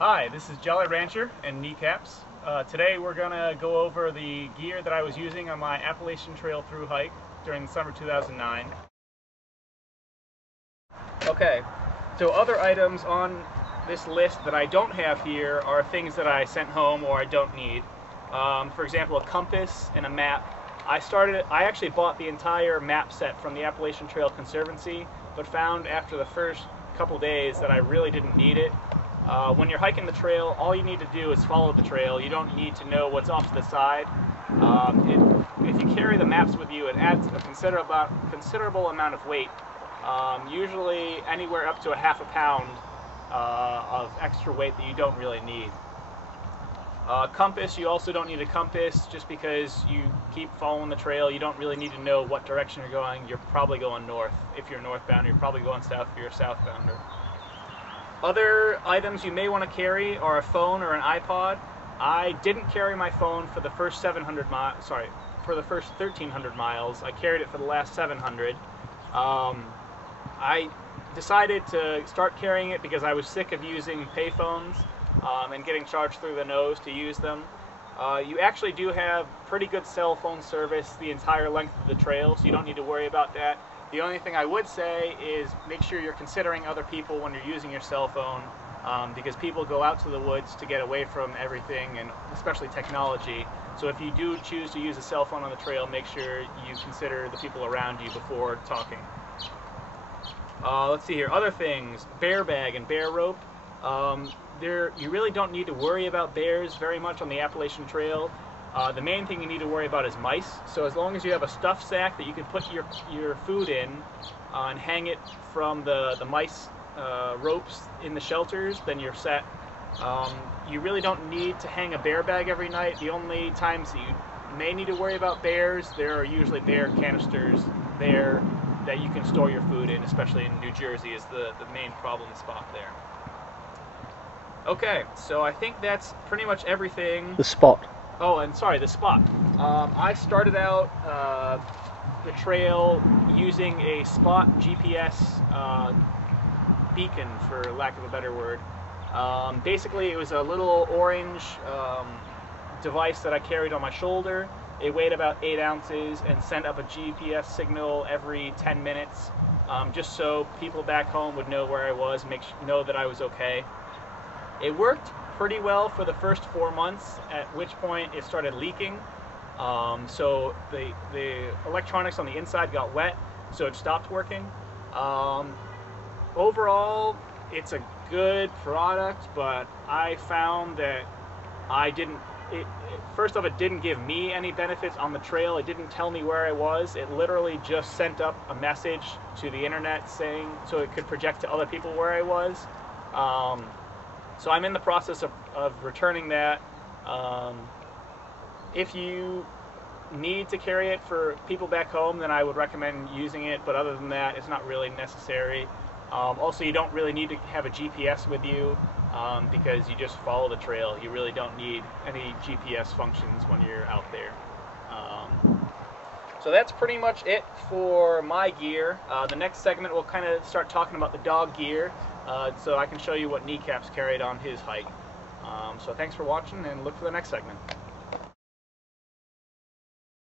Hi, this is Jolly Rancher and Kneecaps. Today we're going to go over the gear that I was using on my Appalachian Trail thru hike during the summer 2009. Okay, so other items on this list that I don't have here are things that I sent home or I don't need. For example, a compass and a map. I actually bought the entire map set from the Appalachian Trail Conservancy, but found after the first couple days that I really didn't need it. When you're hiking the trail, all you need to do is follow the trail. You don't need to know what's off to the side. If you carry the maps with you, it adds a considerable amount of weight, usually anywhere up to a half a pound of extra weight that you don't really need. Compass, you also don't need a compass just because you keep following the trail. You don't really need to know what direction you're going. You're probably going north. If you're northbound, you're probably going south if you're a southbounder. Other items you may want to carry are a phone or an iPod. I didn't carry my phone for the first 1,300 miles. I carried it for the last 700. I decided to start carrying it because I was sick of using payphones and getting charged through the nose to use them. You actually do have pretty good cell phone service the entire length of the trail, so you don't need to worry about that. The only thing I would say is make sure you're considering other people when you're using your cell phone, because people go out to the woods to get away from everything, and especially technology. So if you do choose to use a cell phone on the trail, make sure you consider the people around you before talking. Let's see here, other things, bear bag and bear rope. You really don't need to worry about bears very much on the Appalachian Trail. The main thing you need to worry about is mice. So as long as you have a stuffed sack that you can put your food in and hang it from the mice ropes in the shelters, then you're set. You really don't need to hang a bear bag every night. The only times that you may need to worry about bears, there are usually bear canisters there that you can store your food in, especially in New Jersey is the main problem spot there. Okay, so I think that's pretty much everything. The spot. Oh, and sorry, the spot. I started out the trail using a spot GPS beacon, for lack of a better word. Basically, it was a little orange device that I carried on my shoulder. It weighed about 8 ounces and sent up a GPS signal every 10 minutes, just so people back home would know where I was and know that I was okay. It worked pretty well for the first 4 months, at which point it started leaking. So the electronics on the inside got wet, so it stopped working. Overall, it's a good product, but I found that first off, it didn't give me any benefits on the trail. It didn't tell me where I was. It literally just sent up a message to the internet saying, so it could project to other people where I was. So I'm in the process of returning that. If you need to carry it for people back home, then I would recommend using it, but other than that, it's not really necessary. Also, you don't really need to have a GPS with you because you just follow the trail. You really don't need any GPS functions when you're out there. So that's pretty much it for my gear. The next segment we'll kind of start talking about the dog gear, so I can show you what Kneecaps carried on his hike. So thanks for watching, and look for the next segment.